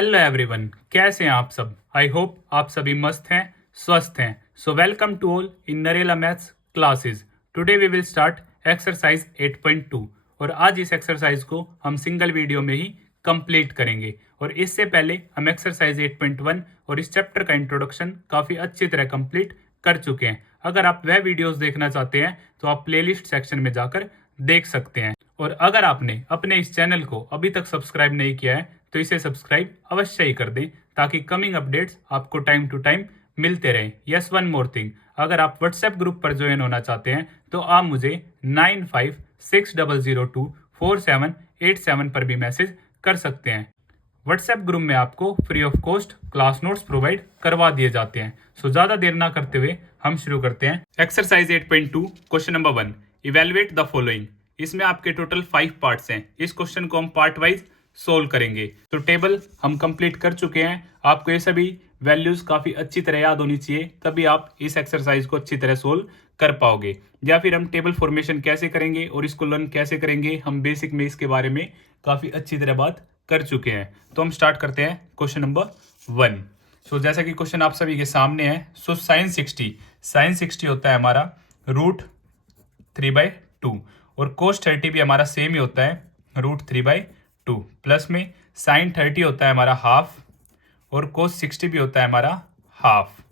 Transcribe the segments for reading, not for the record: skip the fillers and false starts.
Hello everyone, कैसे हैं आप सब। आई होप आप सभी मस्त हैं, स्वस्थ हैं। So welcome to all in Narela maths classes. Today we will start exercise 8.2 और आज इस एक्सरसाइज को हम सिंगल वीडियो में ही कंप्लीट करेंगे। और इससे पहले हम एक्सरसाइज 8.1 और इस चैप्टर का इंट्रोडक्शन काफ़ी अच्छी तरह कंप्लीट कर चुके हैं। अगर आप वह वीडियोस देखना चाहते हैं तो आप प्लेलिस्ट सेक्शन में जाकर देख सकते हैं। और अगर आपने अपने इस चैनल को अभी तक सब्सक्राइब नहीं किया है तो इसे सब्सक्राइब अवश्य ही कर दें ताकि कमिंग अपडेट्स आपको टाइम टू टाइम मिलते रहें। यस, वन मोर थिंग, अगर आप व्हाट्सएप ग्रुप पर ज्वाइन होना चाहते हैं तो आप मुझे 9560024787 पर भी मैसेज कर सकते हैं। व्हाट्सएप ग्रुप में आपको free of cost class notes provide करवा दिए जाते हैं। सो ज़्यादा देर ना करते हुए हम शुरू करते हैं। Exercise 8.2 question number 1, evaluate the following. इसमें आपके टोटल 5 पार्ट्स हैं। इस क्वेश्चन को हम पार्ट वाइज सोल्व करेंगे। तो टेबल हम कंप्लीट कर चुके हैं। आपको ये सभी वैल्यूज काफ़ी अच्छी तरह याद होनी चाहिए, तभी आप इस एक्सरसाइज को अच्छी तरह सोल्व कर पाओगे। या फिर हम टेबल फॉर्मेशन कैसे करेंगे और इसको लर्न कैसे करेंगे, हम बेसिक में इसके बारे में काफ़ी अच्छी तरह बात कर चुके हैं। तो हम स्टार्ट करते हैं क्वेश्चन नंबर 1। सो जैसा कि क्वेश्चन आप सभी के सामने है, सो साइन 60 होता है हमारा √3/2 और cos 30 भी हमारा सेम ही होता है √3/2। प्लस में साइन 30 होता है हमारा हाफ और cos 60 भी होता है हमारा हाफ।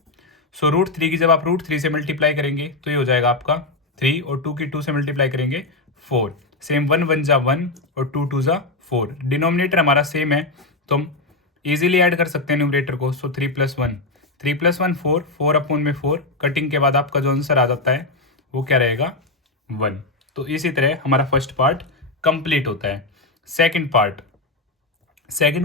सो √3 की जब आप √3 से मल्टीप्लाई करेंगे तो ये हो जाएगा आपका 3 और 2 की 2 से मल्टीप्लाई करेंगे 4। सेम 1 1 जा 1 और 2 2 जा 4। डिनोमिनेटर हमारा सेम है तो हम इजीली ऐड कर सकते हैं न्यूमरेटर को। सो 3 + 1 4 4 अपॉन में 4। कटिंग के बाद आपका जो आंसर आ जाता है वो क्या रहेगा 1। तो इसी तरह हमारा फर्स्ट पार्ट कंप्लीट होता है। सेकंड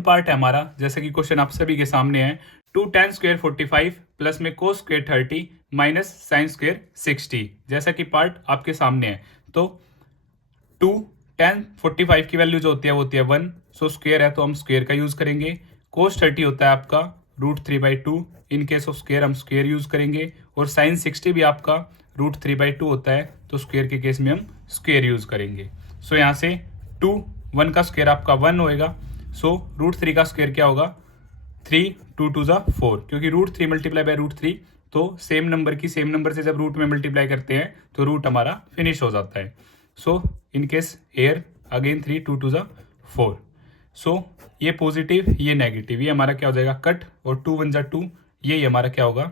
पार्ट है हमारा, जैसे कि क्वेश्चन आप सभी के सामने है, 2 tan² 45 प्लस में cos² 30 माइनस sin² 60। जैसा कि पार्ट आपके सामने है तो 2 tan 45 की वैल्यू जो होती है वो होती है 1। सो स्क्वेयर है तो हम स्क्वेयर का यूज करेंगे। cos 30 होता है आपका √3/2। इन केस ऑफ स्क्वेयर हम स्क्वेयर यूज करेंगे। और sin 60 भी आपका √3/2 होता है तो स्क्वेयर के केस में हम स्क्वेयर यूज करेंगे। सो यहाँ से 2 1 का स्क्वेयर आपका 1 होएगा। सो √3 का स्क्वेयर क्या होगा 3 2 2 जा 4, क्योंकि √3 मल्टीप्लाई बाय √3 तो सेम नंबर से जब रूट में मल्टीप्लाई करते हैं तो रूट हमारा फिनिश हो जाता है। सो इन केस हेयर अगेन 3 2 2 जा 4। सो ये पॉजिटिव ये नेगेटिव, ये हमारा क्या हो जाएगा कट, और 2 1 जा 2, यही हमारा क्या होगा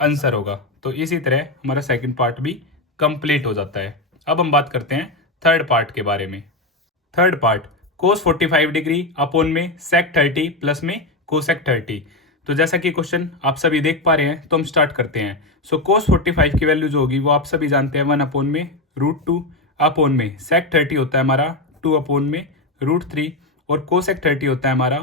आंसर होगा। तो इसी तरह हमारा सेकंड पार्ट भी कंप्लीट हो जाता है। अब हम बात करते हैं थर्ड पार्ट के बारे में। Third part cos 45 degree upon में sec 30 प्लस में cosec 30। तो जैसा कि क्वेश्चन आप सभी देख पा रहे हैं तो हम स्टार्ट करते हैं। सो cos 45 की वैल्यू जो होगी वो आप सभी जानते हैं 1 अपॉन में √2 अपॉन में sec 30 होता है हमारा 2 अपॉन में √3 और cosec 30 होता है हमारा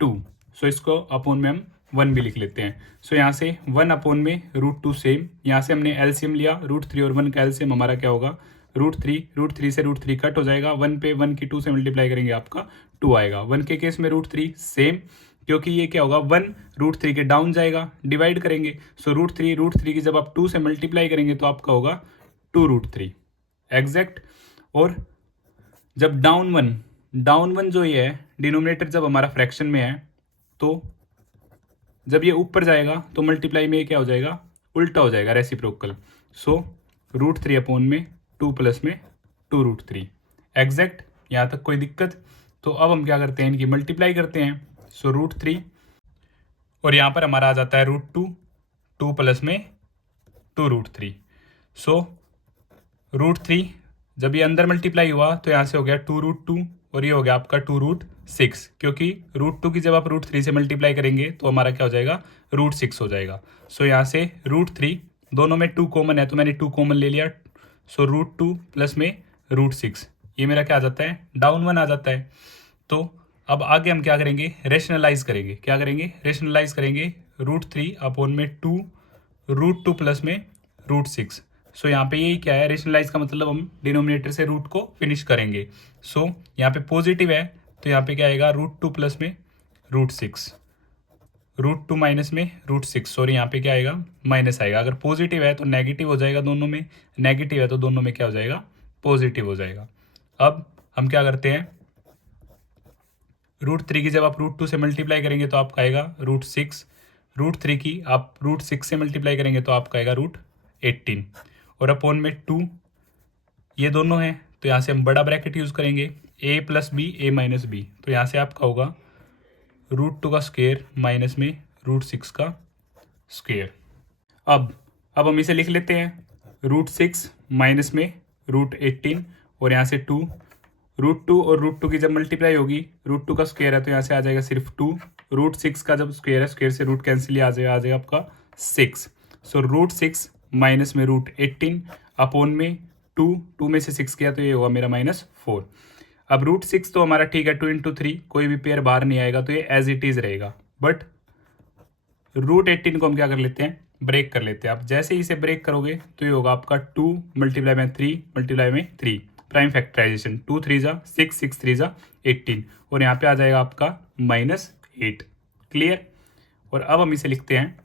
2। सो इसको अपॉन में हम 1 भी लिख लेते हैं। सो यहाँ से 1 अपॉन में √2 सेम, यहाँ से हमने एलसीएम लिया √3 और 1 का एलसीएम हमारा क्या होगा √3 से √3 कट हो जाएगा। 1 पे 1 की 2 से मल्टीप्लाई करेंगे आपका 2 आएगा। 1 के केस में √3 सेम, क्योंकि ये क्या होगा 1 √3 के डाउन जाएगा, डिवाइड करेंगे। सो √3 की जब आप 2 से मल्टीप्लाई करेंगे तो आपका होगा 2√3 एग्जैक्ट। और जब डाउन वन जो ये है डिनोमिनेटर जब हमारा फ्रैक्शन में है तो जब ये ऊपर जाएगा तो मल्टीप्लाई में क्या हो जाएगा उल्टा हो जाएगा, रेसिप्रोकल। सो √3 अपॉन में 2 प्लस में 2√3 एग्जैक्ट। यहाँ तक कोई दिक्कत? तो अब हम क्या करते हैं इनकी मल्टीप्लाई करते हैं। सो √3 और यहाँ पर हमारा आ जाता है √2 2 प्लस में 2√3। सो √3 जब ये अंदर मल्टीप्लाई हुआ तो यहाँ से हो गया 2√2 और ये हो गया आपका 2√6, क्योंकि √2 की जब आप √3 से मल्टीप्लाई करेंगे तो हमारा क्या हो जाएगा √6 हो जाएगा। सो यहाँ से √3 दोनों में 2 कॉमन है तो मैंने 2 कॉमन ले लिया। सो √2 प्लस में √6, ये मेरा क्या आ जाता है डाउन 1 आ जाता है। तो अब आगे हम क्या करेंगे रेशनलाइज करेंगे √3 अपॉन में 2 √2 प्लस में √6। सो यहाँ पे यही क्या है रेशनलाइज का मतलब हम डिनोमिनेटर से रूट को फिनिश करेंगे। सो यहाँ पे पॉजिटिव है तो यहाँ पे क्या आएगा √2 प्लस में √6, √2 माइनस में √6, सॉरी यहाँ पे क्या आएगा माइनस आएगा। अगर पॉजिटिव है तो नेगेटिव हो जाएगा, दोनों में नेगेटिव है तो दोनों में क्या हो जाएगा पॉजिटिव हो जाएगा। अब हम क्या करते हैं √3 की जब आप √2 से मल्टीप्लाई करेंगे तो आपका आएगा √6। √3 की आप √6 से मल्टीप्लाई करेंगे तो आपका आएगा √18 और अपॉन में 2, ये दोनों हैं तो यहाँ से हम बड़ा ब्रैकेट यूज़ करेंगे a + b a - b, तो यहाँ से आपका होगा √2 का स्क्वायर माइनस में √6 का स्क्वायर। अब हम इसे लिख लेते हैं √6 माइनस में √18 और यहाँ से 2, √2 और √2 की जब मल्टीप्लाई होगी, √2 का स्क्वायर है तो यहाँ से आ जाएगा सिर्फ 2, √6 का जब स्क्वायर है, स्क्वायर से रूट कैंसिल आ जाएगा आपका 6। सो √6 माइनस में √18 अपॉन में 2 में से 6 किया तो ये होगा मेरा -4। अब √6 तो हमारा ठीक है, 2 × 3 कोई भी पेयर बाहर नहीं आएगा तो ये एज इट इज़ रहेगा, बट √18 को हम क्या कर लेते हैं, ब्रेक कर लेते हैं। आप जैसे ही इसे ब्रेक करोगे तो ये होगा आपका 2 × 3 × 3 प्राइम फैक्टराइजेशन, 2 3 जा 6, 6 3 जा 18 और यहाँ पे आ जाएगा आपका -8। क्लियर। और अब हम इसे लिखते हैं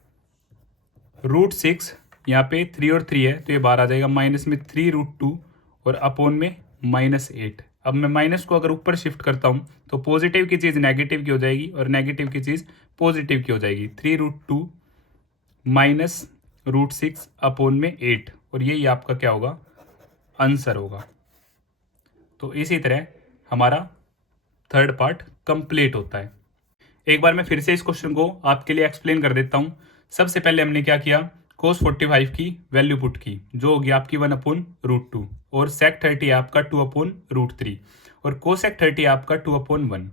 √6, यहाँ पे 3 और 3 है तो ये बाहर आ जाएगा माइनस में 3√2 और अपॉन में -8। अब मैं माइनस को अगर ऊपर शिफ्ट करता हूँ तो पॉजिटिव की चीज़ नेगेटिव की हो जाएगी और नेगेटिव की चीज़ पॉजिटिव की हो जाएगी। 3√2 माइनस √6 अपॉन में 8 और यही आपका क्या होगा, आंसर होगा। तो इसी तरह हमारा थर्ड पार्ट कंप्लीट होता है। एक बार मैं फिर से इस क्वेश्चन को आपके लिए एक्सप्लेन कर देता हूँ। सबसे पहले हमने क्या किया, cos 45 की वैल्यू पुट की जो होगी आपकी 1/√2 और sec 30 है आपका 2/√3 और cosec 30 है आपका 2/1।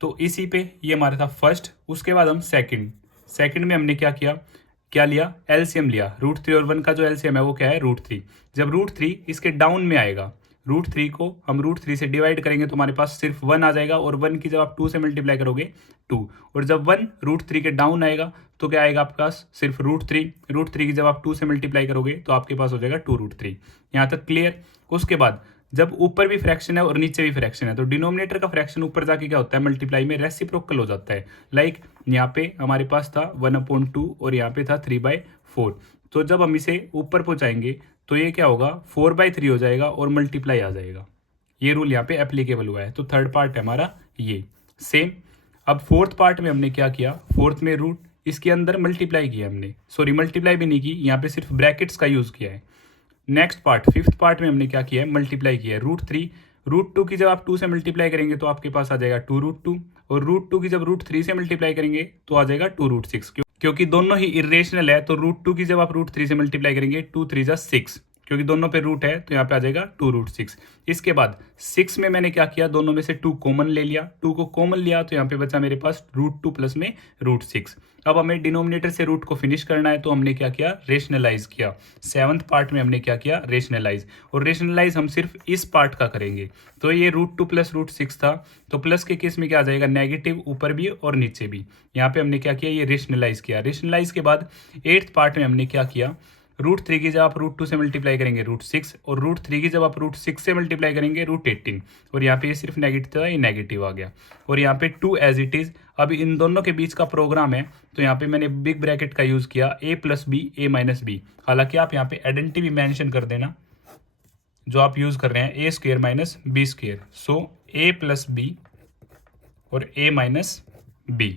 तो इसी पे ये हमारा था फर्स्ट। उसके बाद हम सेकंड में हमने क्या लिया, एलसीएम लिया। √3 और 1 का जो एलसीएम है वो क्या है, √3। जब √3 इसके डाउन में आएगा, √3 को हम √3 से डिवाइड करेंगे तो हमारे पास सिर्फ 1 आ जाएगा और 1 की जब आप 2 से मल्टीप्लाई करोगे 2, और जब 1 √3 के डाउन आएगा तो क्या आएगा आपके पास, सिर्फ √3 की जब आप 2 से मल्टीप्लाई करोगे तो आपके पास हो जाएगा 2√3। यहाँ तक क्लियर। उसके बाद जब ऊपर भी फ्रैक्शन है और नीचे भी फ्रैक्शन है तो डिनोमिनेटर का फ्रैक्शन ऊपर जाके क्या होता है, मल्टीप्लाई में रेसिप्रोकल हो जाता है। लाइक यहाँ पे हमारे पास था 1/2 और यहाँ पे था 3/4। तो जब हम इसे ऊपर पहुँचाएंगे तो ये क्या होगा, 4/3 हो जाएगा और मल्टीप्लाई आ जाएगा। ये रूल यहाँ पे एप्लीकेबल हुआ है। तो थर्ड पार्ट है हमारा ये सेम। अब फोर्थ पार्ट में हमने क्या किया, फोर्थ में रूट इसके अंदर मल्टीप्लाई किया हमने, सॉरी मल्टीप्लाई भी नहीं की, यहाँ पे सिर्फ ब्रैकेट्स का यूज़ किया है। नेक्स्ट पार्ट फिफ्थ पार्ट में हमने क्या किया है, मल्टीप्लाई किया है। √2 की जब आप 2 से मल्टीप्लाई करेंगे तो आपके पास आ जाएगा 2√2 और √2 की जब √3 से मल्टीप्लाई करेंगे तो आ जाएगा 2√6। क्योंकि दोनों ही इरेशनल है तो √2 की जब आप √3 से मल्टीप्लाई करेंगे 2 3 जा 6, क्योंकि दोनों पे रूट है तो यहाँ पे आ जाएगा 2√6। इसके बाद 6 में मैंने क्या किया, दोनों में से 2 कॉमन ले लिया, 2 को कॉमन लिया तो यहाँ पे बचा मेरे पास √2 प्लस में √6। अब हमें डिनोमिनेटर से रूट को फिनिश करना है तो हमने क्या किया, रेशनलाइज किया। सेवंथ पार्ट में हमने क्या किया, रेशनलाइज। और रेशनलाइज हम सिर्फ इस पार्ट का करेंगे। तो ये √2 प्लस √6 था तो प्लस के केस में क्या आ जाएगा, नेगेटिव ऊपर भी और नीचे भी। यहाँ पे हमने क्या किया, ये रेशनलाइज किया। रेशनलाइज के बाद एट्थ पार्ट में हमने क्या किया, √3 की जब आप √2 से मल्टीप्लाई करेंगे √6 और √3 की जब आप √6 से मल्टीप्लाई करेंगे √18 और यहाँ पे ये सिर्फ नेगेटिव था, ये नेगेटिव आ गया और यहाँ पे 2 एज इट इज़। अब इन दोनों के बीच का प्रोग्राम है तो यहाँ पे मैंने बिग ब्रैकेट का यूज़ किया, a + b a - b। हालांकि आप यहाँ पे आइडेंटिटी भी मैंशन कर देना जो आप यूज़ कर रहे हैं, a² - b²। So a + b और a - b।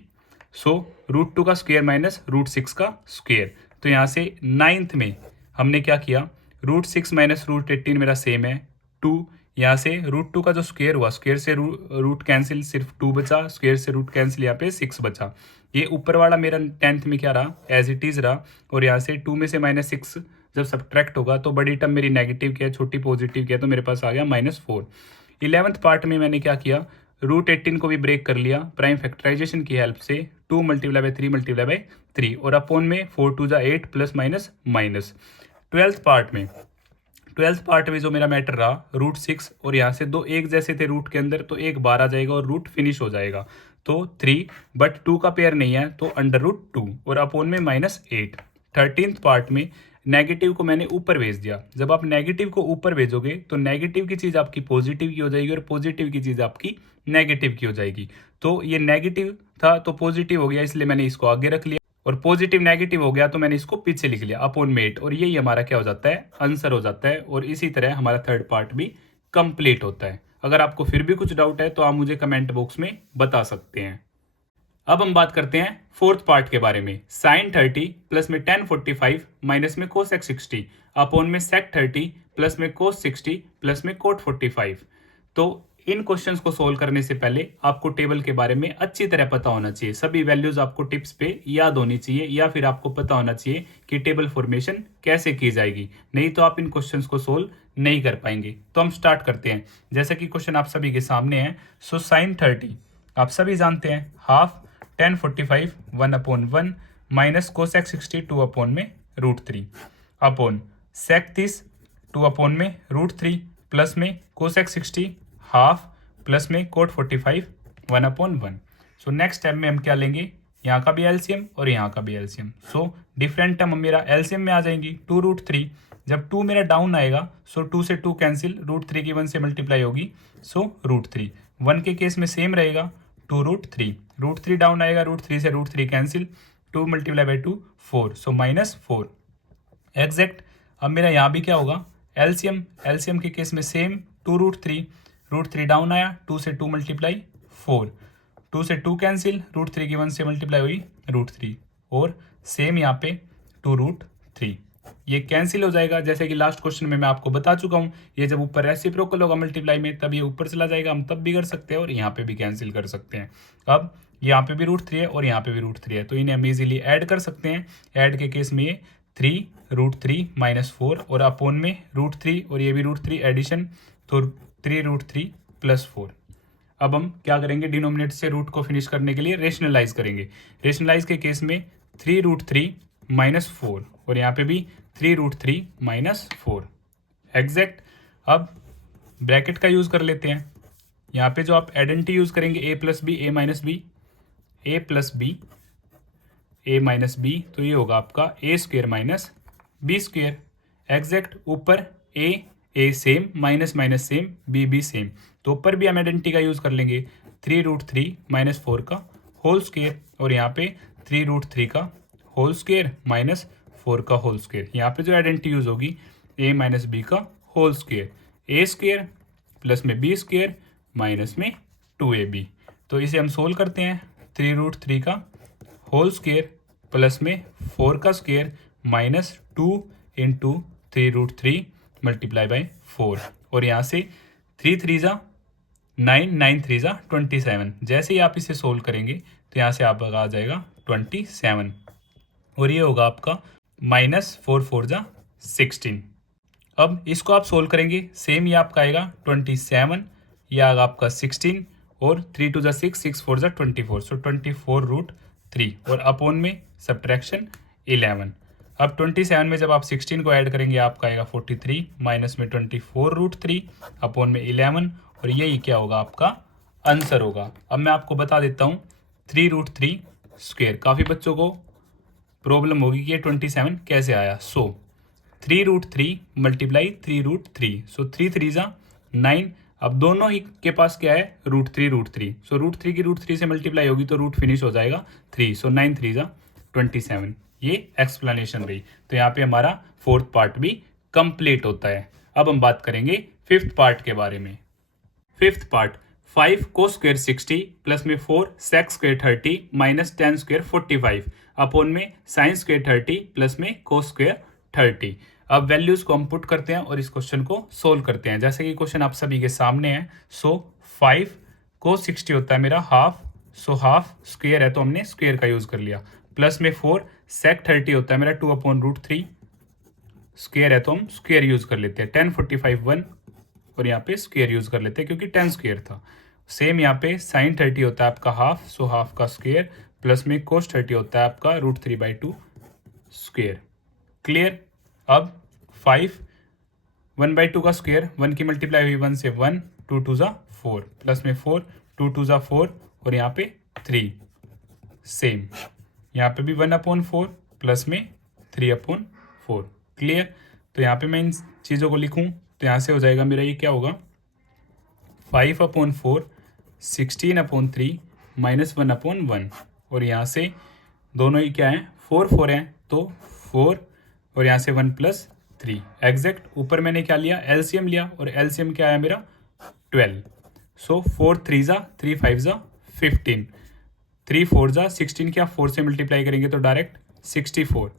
सो √2 का स्क्वायर माइनस √6 का स्क्वायर। तो यहाँ से 9th में हमने क्या किया, √6 - √18 मेरा सेम है 2। यहाँ से √2 का जो स्क्वायर हुआ, स्क्वायर से रूट कैंसिल, सिर्फ 2 बचा, स्क्वायर से रूट कैंसिल, यहाँ पे 6 बचा। ये ऊपर वाला मेरा 10th में क्या रहा, एज इट इज़ रहा। और यहाँ से 2 में से -6 जब सब्ट्रैक्ट होगा तो बड़ी टर्म मेरी नेगेटिव की है, छोटी पॉजिटिव की है, तो मेरे पास आ गया -4। 11th पार्ट में मैंने क्या किया, √18 को भी ब्रेक कर लिया प्राइम फैक्टराइजेशन की हेल्प से, 2 × 3 × 3 और अपॉन में 4 2 जा 8 प्लस माइनस। 12th पार्ट में जो मेरा मैटर रहा √6 और यहाँ से 2 एक जैसे थे रूट के अंदर तो एक बार आ जाएगा और रूट फिनिश हो जाएगा तो 3, बट 2 का पेयर नहीं है तो √2 और अपॉन में -8। 13th पार्ट में नेगेटिव को मैंने ऊपर भेज दिया। जब आप नेगेटिव को ऊपर भेजोगे तो नेगेटिव की चीज़ आपकी पॉजिटिव की हो जाएगी और पॉजिटिव की चीज़ आपकी नेगेटिव की हो जाएगी। तो ये नेगेटिव था तो पॉजिटिव हो गया, इसलिए मैंने इसको आगे रख लिया, और पॉजिटिव नेगेटिव हो गया तो मैंने इसको पीछे लिख लिया अपॉन में 8 और यही हमारा क्या हो जाता है, आंसर हो जाता है। और इसी तरह हमारा थर्ड पार्ट भी कंप्लीट होता है। अगर आपको फिर भी कुछ डाउट है तो आप मुझे कमेंट बॉक्स में बता सकते हैं। अब हम बात करते हैं फोर्थ पार्ट के बारे में। साइन 30 प्लस में टेन 45 माइनस में कोसेक 60 अपॉन में सेक 30 प्लस में कोस 60 प्लस में कोट 45। तो इन क्वेश्चंस को सोल्व करने से पहले आपको टेबल के बारे में अच्छी तरह पता होना चाहिए। सभी वैल्यूज आपको टिप्स पे याद होनी चाहिए, या फिर आपको पता होना चाहिए कि टेबल फॉर्मेशन कैसे की जाएगी, नहीं तो आप इन क्वेश्चंस को सोल्व नहीं कर पाएंगे। तो हम स्टार्ट करते हैं। जैसा कि क्वेश्चन आप सभी के सामने है। सो साइन 30 आप सभी जानते हैं, हाफ टेन 45 1/1 माइनस कोसेक 60 2 में √3 अपॉन सेक 30 2 में √3 प्लस में कोसेक 60 हाफ प्लस में कोट 45 1/1। सो नेक्स्ट स्टेप में हम क्या लेंगे, यहाँ का भी एलसीएम और यहाँ का भी एलसीएम। सो डिफरेंट टर्म मेरा एलसीएम में आ जाएंगी 2√3। जब 2 मेरा डाउन आएगा सो 2 से 2 कैंसिल, √3 की 1 से मल्टीप्लाई होगी, सो √3। 1 के केस में सेम रहेगा 2√3, √3 डाउन आएगा, √3 से √3 cancel, 2 multiply by 2 4, so -4 exact. अब मेरा यहाँ भी क्या होगा, एलसीएम। एलसीएम के केस में सेम 2√3, √3 डाउन आया, 2 से 2 मल्टीप्लाई 4, 2 से 2 कैंसिल, √3 की 1 से मल्टीप्लाई हुई √3, और सेम यहाँ पे 2√3 ये कैंसिल हो जाएगा। जैसे कि लास्ट क्वेश्चन में मैं आपको बता चुका हूँ, ये जब ऊपर रेसिप्रोकल होगा मल्टीप्लाई में तब ये ऊपर चला जाएगा, हम तब भी कर सकते हैं और यहाँ पे भी कैंसिल कर सकते हैं। अब यहाँ पे भी √3 है और यहाँ पे भी √3 है, तो इन्हें हम इजीली ऐड कर सकते हैं। ऐड के केस में ये 3√3 -4 और अपोन में √3 और ये भी √3 एडिशन, तो 3√3 + 4। अब हम क्या करेंगे, डिनोमिनेटर से रूट को फिनिश करने के लिए रेशनलाइज करेंगे। रेशनलाइज के केस में 3√3 -4 और यहाँ पे भी 3√3 -4 एग्जैक्ट। अब ब्रैकेट का यूज़ कर लेते हैं। यहाँ पे जो आप आइडेंटिटी यूज़ करेंगे a + b a - b, तो ये होगा आपका a² - b² एग्जैक्ट। ऊपर a same, minus same, b same, तो ऊपर भी हम आइडेंटिटी का यूज़ कर लेंगे 3√3 -4 का होल स्क्वायर, और यहाँ पे 3√3 का होल स्क्वायर -4 का होल स्क्वायर। यहाँ पे जो आइडेंटिटी यूज़ होगी a - b का होल स्क्वायर, a² प्लस में b² माइनस में 2ab। तो इसे हम सोल्व करते हैं, 3√3 का होल स्क्वायर प्लस में 4 का स्क्वायर माइनस 2 × 3√3 मल्टीप्लाई बाई 4, और यहाँ से 3 3 × 9 9 3 × 27। जैसे ही आप इसे सोल्व करेंगे तो यहाँ से आप आ जाएगा 27, और ये होगा आपका -4 4 × 16। अब इसको आप सोल्व करेंगे, सेम ये आपका आएगा 27, यह आएगा आपका 16, और 3 2 × 6 6 4 × 24, सो 24√3, और अपोन में सब्ट्रैक्शन 11। अब 27 में जब आप 16 को ऐड करेंगे आपका आएगा 43, माइनस में 24√3 अपोन में 11, और यही क्या होगा आपका आंसर होगा। अब मैं आपको बता देता हूँ 3√3²। काफ़ी बच्चों को प्रॉब्लम होगी कि ये 27 कैसे आया। सो 3√3 × 3√3, सो 3 3 × 9। अब दोनों ही के पास क्या है, √3 सो √3 की √3 से मल्टीप्लाई होगी तो रूट फिनिश हो जाएगा 3, सो 9 3 × 27। ये एक्सप्लेनेशन रही। तो यहाँ पे हमारा फोर्थ पार्ट भी कंप्लीट होता है। अब हम बात करेंगे फिफ्थ पार्ट के बारे में। फिफ्थ पार्ट, 5 cos² 60 प्लस में 4 sec² 30 माइनस tan² 45 अपोन में sin² 30 प्लस में cos² 30। अब वैल्यूज को हम पुट करते हैं और इस क्वेश्चन को सोल्व करते हैं। जैसे कि क्वेश्चन आप सभी के सामने है। सो 5 cos 60 होता है मेरा हाफ, सो हाफ स्क्वेयर है तो हमने स्क्वेयर का यूज कर लिया, प्लस में 4 sec 30 होता है मेरा 2/√3, स्क्वेयर है तो हम स्क्वेयर यूज कर लेते हैं, tan 45 1, और यहाँ पे स्क्वेयर यूज कर लेते हैं क्योंकि 10 स्क्वेयर था। सेम यहाँ पे sin 30 होता है आपका हाफ, सो हाफ का स्क्वेयर, प्लस में cos 30 होता है आपका √3/2 स्क्वेयर। क्लियर। अब 5 1/2 का स्क्वेयर, 1 की मल्टीप्लाई हुई 1 से 1, 2 2 ज़ा 4, प्लस में 4 2 2 ज़ा 4, और यहाँ पे 3 सेम, यहाँ पे भी 1/4 प्लस में 3/4। क्लियर। तो यहाँ पे मैं इन चीज़ों को लिखूँ तो यहाँ से हो जाएगा मेरा, ये क्या होगा 5/4 16/3 माइनस 1/1, और यहाँ से दोनों ही क्या हैं 4 4 हैं तो 4, और यहाँ से 1 + 3 एग्जैक्ट। ऊपर मैंने क्या लिया, एलसीएम लिया, और एलसीएम क्या आया मेरा 12. सो 4 3 ज़ा 3 5 ज़ा 15, 3 4 ज़ा 16 क्या 4 से मल्टीप्लाई करेंगे तो डायरेक्ट 64,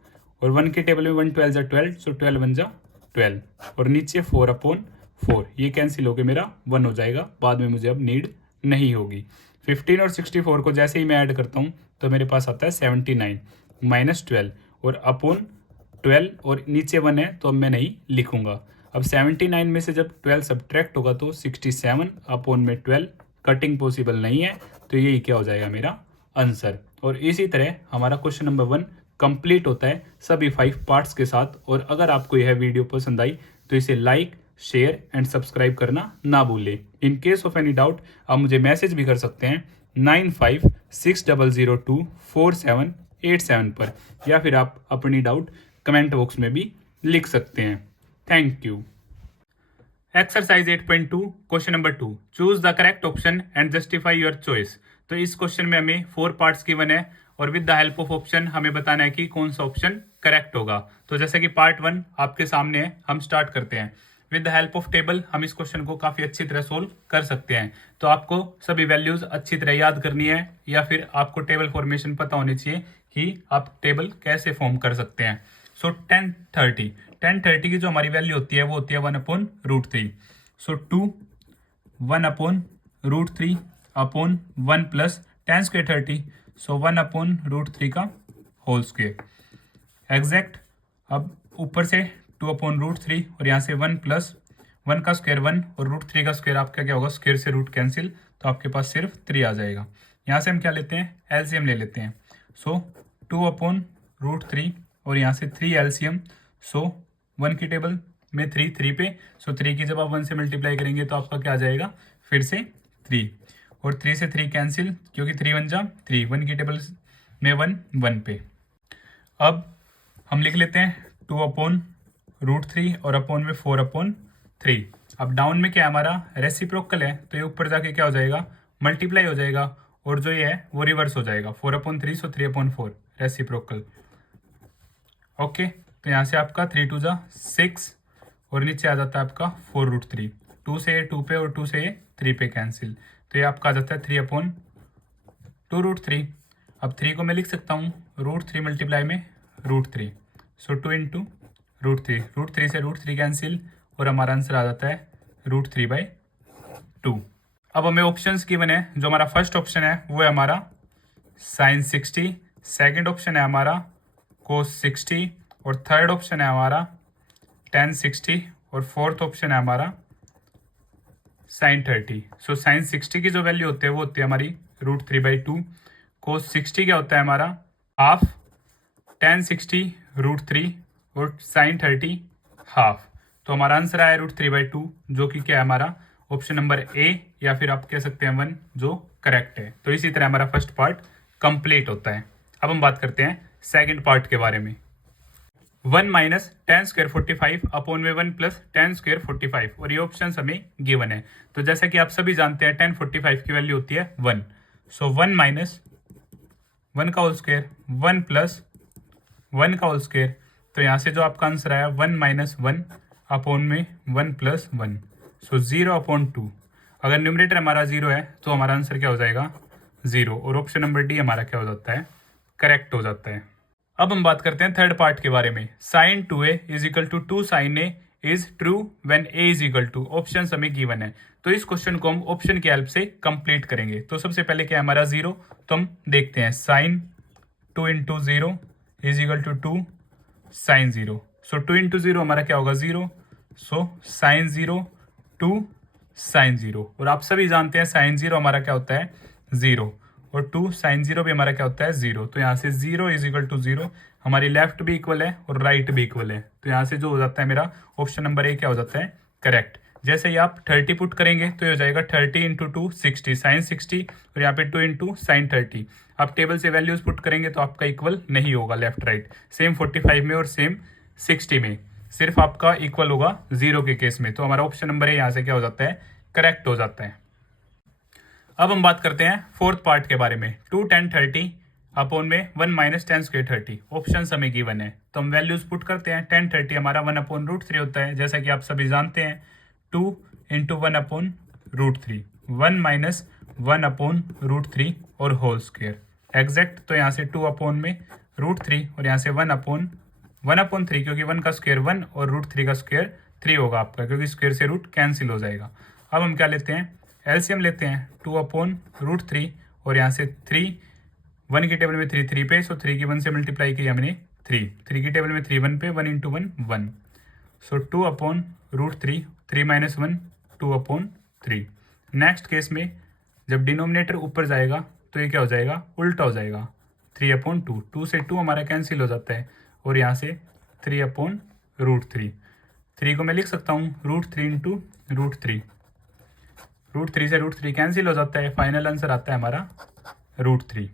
और 1 के टेबल में 1 12 ज़ा 12, सो 12 1 ज़ा 12, और नीचे 4/4, ये कैंसिल होकर मेरा 1 हो जाएगा, बाद में मुझे अब नीड नहीं होगी। 15 और 64 को जैसे ही मैं ऐड करता हूँ तो मेरे पास आता है 79 माइनस 12 और अपॉन 12, और नीचे 1 है तो अब मैं नहीं लिखूंगा। अब 79 में से जब 12 सब्ट्रैक्ट होगा तो 67 अपॉन में 12, कटिंग पॉसिबल नहीं है, तो यही क्या हो जाएगा मेरा आंसर। और इसी तरह हमारा क्वेश्चन नंबर 1 कंप्लीट होता है सभी 5 पार्ट्स के साथ। और अगर आपको यह वीडियो पसंद आई तो इसे लाइक, शेयर एंड सब्सक्राइब करना ना भूलें। In case of any doubt आप मुझे मैसेज भी कर सकते हैं 9560024787 पर, या फिर आप अपनी डाउट कमेंट बॉक्स में भी लिख सकते हैं। Thank you. Exercise 8.2 question number 2, choose the correct option and justify your choice. तो इस क्वेश्चन में हमें 4 पार्ट्स गिवन है और with the help of option हमें बताना है कि कौन सा ऑप्शन करेक्ट होगा। तो जैसे कि पार्ट 1 आपके सामने है, हम स्टार्ट करते हैं। With the help of table हम इस क्वेश्चन को काफ़ी अच्छी तरह सोल्व कर सकते हैं। तो आपको सभी वैल्यूज अच्छी तरह याद करनी है, या फिर आपको टेबल फॉर्मेशन पता होनी चाहिए कि आप टेबल कैसे फॉर्म कर सकते हैं। सो 1030 की जो हमारी वैल्यू होती है वो होती है 1/√3। सो 2 1/√3 अपॉन 1 प्लस 10 स्क्वायर 30, सो 1/√3 का होल स्क्वायर एग्जैक्ट। अब ऊपर से 2/√3 और यहाँ से 1 प्लस 1 का स्क्वायर 1 और √3 का स्क्वायर आपका क्या होगा, स्क्वायर से रूट कैंसिल, तो आपके पास सिर्फ 3 आ जाएगा। यहाँ से हम क्या लेते हैं, एलसीएम ले लेते हैं। सो 2/√3 और यहाँ से 3 एलसीएम, सो 1 की टेबल में 3 पे, सो 3 की जब आप 1 से मल्टीप्लाई करेंगे तो आपका क्या आ जाएगा, फिर से 3, और 3 से 3 कैंसिल, क्योंकि 3 1 जा 3, 1 की टेबल में 1 पे। अब हम लिख लेते हैं 2/√3 और अपॉन में 4/3। अब डाउन में क्या है, हमारा रेसिप्रोकल है, तो ये ऊपर जाके क्या हो जाएगा, मल्टीप्लाई हो जाएगा, और जो ये है वो रिवर्स हो जाएगा, 4/3, सो 3/4 रेसिप्रोकल। ओके, तो यहाँ से आपका 3 2 जा 6, और नीचे आ जाता है आपका 4√3, 2 से ये 2 पे और 2 ये 3 पे कैंसिल, तो ये आपका आ जाता है 3/2√3। अब 3 को मैं लिख सकता हूँ √3 मल्टीप्लाई में √3, सो 2 × √3 से √3 कैंसिल, और हमारा आंसर आ जाता है √3/2। अब हमें ऑप्शंस गिवन है, जो हमारा फर्स्ट ऑप्शन है वो है हमारा sin 60, सेकेंड ऑप्शन है हमारा cos 60, और थर्ड ऑप्शन है हमारा tan 60, और फोर्थ ऑप्शन है हमारा sin 30। सो sin 60 की जो वैल्यू होती है वो होती है हमारी √3/2, cos 60 क्या होता है हमारा हाफ, tan 60 √3, और sin 30 हाफ। तो हमारा आंसर आया √3/2, जो कि क्या है हमारा ऑप्शन नंबर ए, या फिर आप कह सकते हैं 1, जो करेक्ट है। तो इसी तरह हमारा फर्स्ट पार्ट कंप्लीट होता है। अब हम बात करते हैं सेकंड पार्ट के बारे में। 1 माइनस 10 स्क्वायर 45 अपॉन में 1 प्लस 10 स्क्वायर 45, और ये ऑप्शन हमें गिवन है। तो जैसा कि आप सभी जानते हैं 10 45 की वैल्यू होती है 1, सो 1 माइनस 1 का होल स्क्वायर 1 प्लस 1 का होल स्क्वायर, तो यहाँ से जो आपका आंसर आया 1 माइनस 1 अपॉन में 1 प्लस 1, सो 0/2। अगर न्यूमरेटर हमारा 0 है तो हमारा आंसर क्या हो जाएगा 0, और ऑप्शन नंबर डी हमारा क्या हो जाता है, करेक्ट हो जाता है। अब हम बात करते हैं थर्ड पार्ट के बारे में। sin 2a = 2 sin a is true when a = option हमें गिवन है। तो इस क्वेश्चन को हम ऑप्शन की हेल्प से कंप्लीट करेंगे। तो सबसे पहले क्या है हमारा 0, तो हम देखते हैं sin 2 × 0 = 2 sin 0, सो 2 × 0 हमारा क्या होगा 0, सो sin 0 2 sin 0, और आप सभी जानते हैं sin 0 हमारा क्या होता है 0, और 2 sin 0 भी हमारा क्या होता है 0। तो यहाँ से 0 = 0, हमारी लेफ्ट भी इक्वल है और राइट भी इक्वल है, तो यहाँ से जो हो जाता है मेरा ऑप्शन नंबर ए क्या हो जाता है करेक्ट। जैसे ही आप 30 पुट करेंगे तो ये हो जाएगा 30 × 2 60 sin 60, और यहाँ पे 2 × sin 30। आप टेबल से वैल्यूज पुट करेंगे तो आपका इक्वल नहीं होगा लेफ्ट राइट, सेम 45 में और सेम 60 में, सिर्फ आपका इक्वल होगा 0 के केस में। तो हमारा ऑप्शन नंबर ए यहाँ से क्या हो जाता है करेक्ट हो जाता है। अब हम बात करते हैं फोर्थ पार्ट के बारे में। 2 10 30 अपॉन में 1 माइनस 10 स्क्वायर 30, ऑप्शन हमें गिवन है, तो हम वैल्यूज पुट करते हैं। 10 30 हमारा 1/√3 होता है, जैसा कि आप सभी जानते हैं। 2 × 1/√3 √3, 1 माइनस 1/√3 और होल स्क्वायर एग्जैक्ट। तो यहाँ से 2 में √3 और यहाँ से 1/3 क्योंकि 1 का स्क्वायर 1 और √3 का स्क्वायर 3 होगा आपका, क्योंकि स्क्वायर से रूट कैंसिल हो जाएगा। अब हम क्या लेते हैं, एलसीएम लेते हैं 2/√3 और यहाँ से 3, 1 की टेबल में 3 3 पे, सो 3 की 1 से मल्टीप्लाई किया हमने 3 3 की टेबल में 3 1 पे, 1 × 1 1, सो 2/√3, 3 - 1 2/3। नेक्स्ट केस में जब डिनोमिनेटर ऊपर जाएगा तो ये क्या हो जाएगा, उल्टा हो जाएगा, 3/2, 2 से 2 हमारा कैंसिल हो जाता है और यहाँ से 3/√3, 3 को मैं लिख सकता हूँ √3 × √3, √3 से √3 कैंसिल हो जाता है, फाइनल आंसर आता है हमारा √3।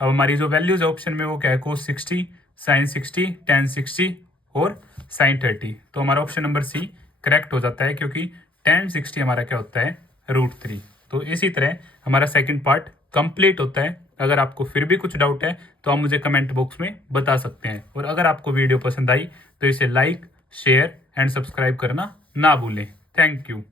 अब हमारी जो वैल्यूज है ऑप्शन में वो क्या है, cos 60, sin 60, tan 60 और sin 30। तो हमारा ऑप्शन नंबर सी करेक्ट हो जाता है, क्योंकि tan 60 हमारा क्या होता है, √3। तो इसी तरह हमारा सेकंड पार्ट कंप्लीट होता है। अगर आपको फिर भी कुछ डाउट है तो आप मुझे कमेंट बॉक्स में बता सकते हैं, और अगर आपको वीडियो पसंद आई तो इसे लाइक, शेयर एंड सब्सक्राइब करना ना भूलें। Thank you.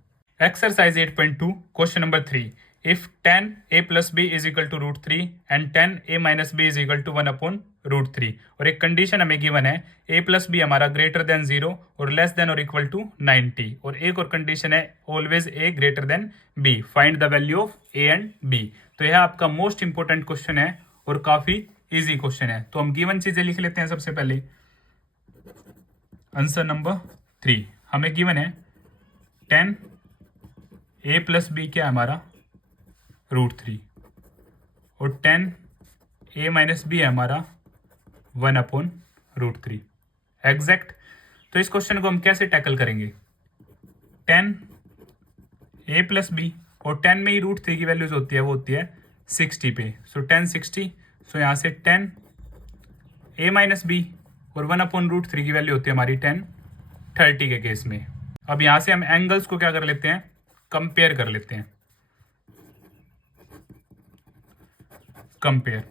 Exercise 8.2 question number 3, if tan a + b = √3 and tan a - b = 1/√3, और एक कंडीशन हमें गिवन है a + b हमारा ग्रेटर देन 0 और लेस देन और इक्वल टू 90, और एक और कंडीशन है always a greater than b, find the value of a and b। तो यह आपका मोस्ट इंपॉर्टेंट क्वेश्चन है और काफी इजी क्वेश्चन है। तो हम गिवन चीजें लिख लेते हैं। सबसे पहले आंसर नंबर 3 हमें गिवन है tan a + b क्या है हमारा, √3, और tan a - b है हमारा 1/√3 एग्जैक्ट। तो इस क्वेश्चन को हम कैसे टैकल करेंगे, tan a + b, और tan में ही √3 की वैल्यूज होती है, वो होती है 60 पे, सो tan 60, सो यहाँ से tan a - b और 1/√3 की वैल्यू होती है हमारी tan 30 के केस में। अब यहाँ से हम एंगल्स को क्या कर लेते हैं, कंपेयर कर लेते हैं। कंपेयर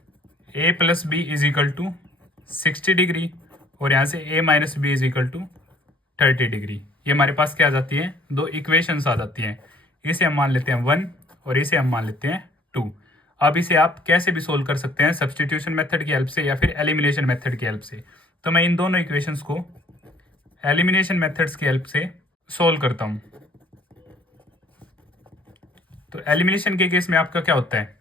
a + b = 60 डिग्री और यहाँ से a - b = 30 डिग्री। ये हमारे पास क्या आ जाती है, दो इक्वेशंस आ जाती हैं। इसे हम मान लेते हैं 1 और इसे हम मान लेते हैं 2। अब इसे आप कैसे भी सोल्व कर सकते हैं, सब्स्टिट्यूशन मेथड की हेल्प से या फिर एलिमिनेशन मेथड की हेल्प से। तो मैं इन दोनों इक्वेशंस को एलिमिनेशन मेथड्स की हेल्प से सोल्व करता हूँ। तो एलिमिनेशन के केस में आपका क्या होता है,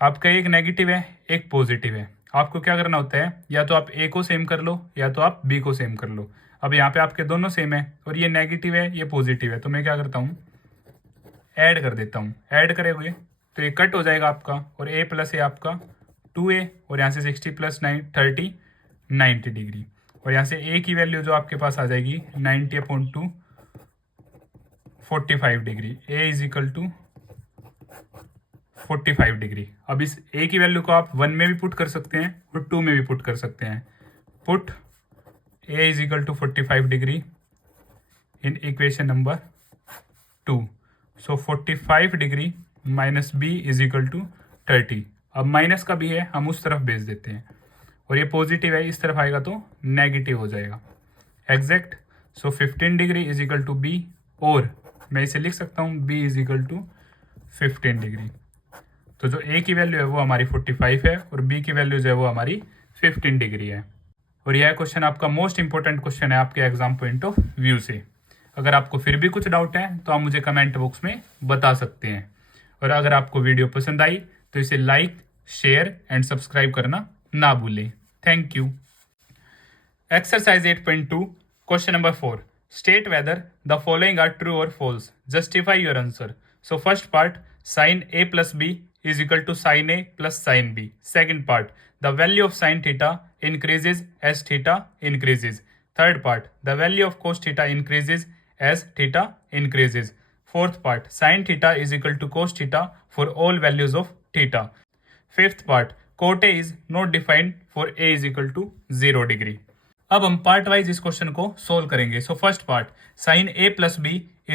आपका एक नेगेटिव है एक पॉजिटिव है। आपको क्या करना होता है, या तो आप ए को सेम कर लो या तो आप बी को सेम कर लो। अब यहाँ पे आपके दोनों सेम है और ये नेगेटिव है ये पॉजिटिव है, तो मैं क्या करता हूँ, ऐड कर देता हूँ। ऐड करे हुए तो ये कट हो जाएगा आपका, और a + a आपका 2a, और यहाँ से 60 + 9 30 90 डिग्री, और यहाँ से a की वैल्यू जो आपके पास आ जाएगी 90/2 45 डिग्री, a = 45 डिग्री। अब इस a की वैल्यू को आप 1 में भी पुट कर सकते हैं और 2 में भी पुट कर सकते हैं। Put a = 45 degree in equation number 2, so 45 degree - b = 30। अब माइनस का भी है, हम उस तरफ भेज देते हैं, और ये पॉजिटिव है इस तरफ आएगा तो नेगेटिव हो जाएगा एग्जैक्ट। सो 15 डिग्री = b, और मैं इसे लिख सकता हूँ b = 15 डिग्री। तो जो a की वैल्यू है वो हमारी 45 है और b की वैल्यू जो है वो हमारी 15 डिग्री है। और यह क्वेश्चन आपका मोस्ट इंपॉर्टेंट क्वेश्चन है आपके एग्जाम पॉइंट ऑफ व्यू से। अगर आपको फिर भी कुछ डाउट है तो आप मुझे कमेंट बॉक्स में बता सकते हैं, और अगर आपको वीडियो पसंद आई तो इसे लाइक, शेयर एंड सब्सक्राइब करना ना भूलें। Thank you. Exercise 8.2 question number 4, state whether the following are true और false, justify your answer. So first part, sin a + b = sin a + sin b। Second part, the value of sin theta increases as theta increases। Third part, the value of cos theta increases as theta increases। Fourth part, sin theta = cos theta for all values of theta। Fifth part, cot a is not defined for a = 0 degree. अब हम part wise इस question को solve करेंगे। सो first part, sin a + b =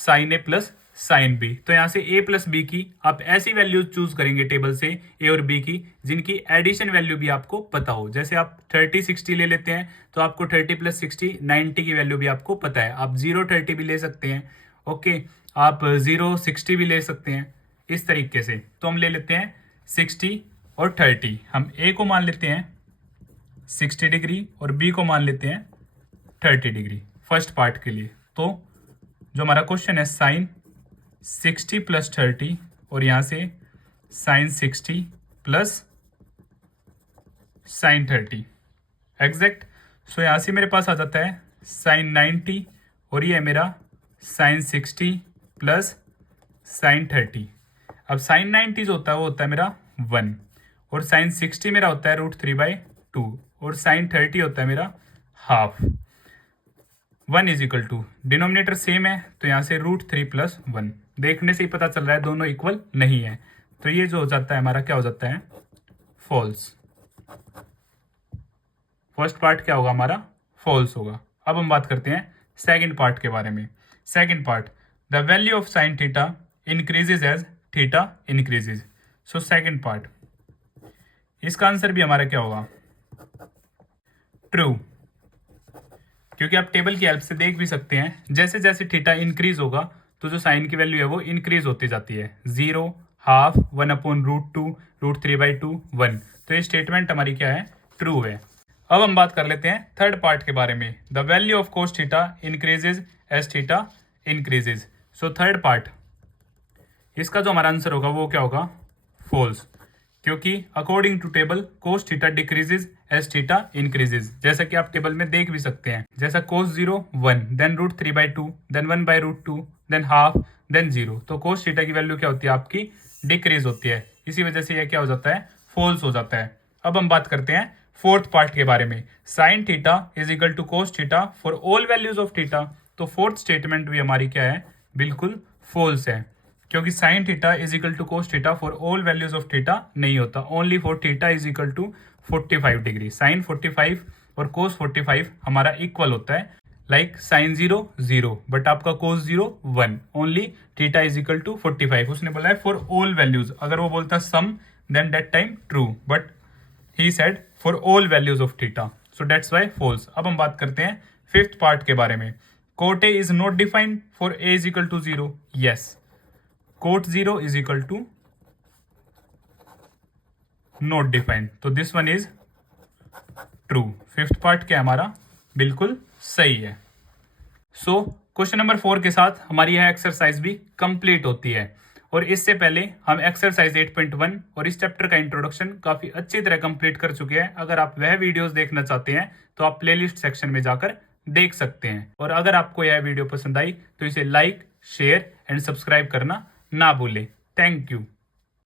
sin a + sin b। तो यहाँ से a + b की आप ऐसी वैल्यूज चूज करेंगे टेबल से a और b की जिनकी एडिशन वैल्यू भी आपको पता हो। जैसे आप 30 60 ले लेते हैं तो आपको 30 + 60 90 की वैल्यू भी आपको पता है, आप 0 30 भी ले सकते हैं। ओके, आप 0 60 भी ले सकते हैं इस तरीके से। तो हम ले लेते हैं 60 और 30। हम ए को मान लेते हैं 60 डिग्री और बी को मान लेते हैं 30 डिग्री फर्स्ट पार्ट के लिए। तो जो हमारा क्वेश्चन है साइन 60 प्लस 30 और यहाँ से साइन 60 प्लस साइन 30 एग्जैक्ट। सो यहाँ से मेरे पास आ जाता है साइन 90 और ये है मेरा साइन 60 प्लस साइन 30। अब साइन 90 जो होता है वो होता है मेरा 1 और साइन 60 मेरा होता है √3/2 और साइन 30 होता है मेरा half. 1 is equal to denominator same है तो यहाँ से √3 + 1 देखने से ही पता चल रहा है दोनों इक्वल नहीं है। तो ये जो हो जाता है हमारा क्या हो जाता है फॉल्स। फर्स्ट पार्ट क्या होगा हमारा फॉल्स होगा। अब हम बात करते हैं सेकंड पार्ट के बारे में। Second part the value of sine theta increases as theta increases. So second part इसका आंसर भी हमारा क्या होगा ट्रू, क्योंकि आप टेबल की हेल्प से देख भी सकते हैं जैसे जैसे थीटा इंक्रीज होगा तो जो साइन की वैल्यू है वो इंक्रीज होती जाती है। 0 हाफ 1/√2 √3/2 1। तो ये स्टेटमेंट हमारी क्या है ट्रू है। अब हम बात कर लेते हैं थर्ड पार्ट के बारे में। The value of cos theta increases as theta increases. So third part इसका जो हमारा आंसर होगा वो क्या होगा फॉल्स, क्योंकि according to table cos theta decreases as theta increases. जैसा कि आप टेबल में देख भी सकते हैं, जैसा cos 0 1 then √3/2 then 1/√2 then half then 0। तो कोस थीटा की वैल्यू क्या होती है आपकी डिक्रीज होती है, इसी वजह से यह क्या हो जाता है फॉल्स हो जाता है। अब हम बात करते हैं फोर्थ पार्ट के बारे में। Sine theta is equal to cos theta for all values of theta. तो फोर्थ स्टेटमेंट भी हमारी क्या है बिल्कुल फॉल्स है, क्योंकि sine theta is equal to cos theta for all values of theta नहीं होता, only for theta is equal to 45 degree. Sine 45 और कोस 45 हमारा इक्वल होता है, लाइक साइन 0 0 बट आपका cos 0 1, only theta is equal to 45। उसने बोला है फॉर ऑल वैल्यूज, अगर वो बोलता some then that time true, but he said for all values of theta, so that's why false. अब हम बात करते हैं फिफ्थ पार्ट के बारे में। Cot A is not defined for A is equal to 0। Yes, cot 0 is equal to not defined, तो this one is true. Fifth part क्या हमारा बिल्कुल सही है। सो क्वेश्चन नंबर 4 के साथ हमारी यह एक्सरसाइज भी कंप्लीट होती है। और इससे पहले हम एक्सरसाइज 8.1 और इस चैप्टर का इंट्रोडक्शन काफ़ी अच्छी तरह कंप्लीट कर चुके हैं। अगर आप वह वीडियोस देखना चाहते हैं तो आप प्लेलिस्ट सेक्शन में जाकर देख सकते हैं। और अगर आपको यह वीडियो पसंद आई तो इसे लाइक शेयर एंड सब्सक्राइब करना ना भूलें। Thank you.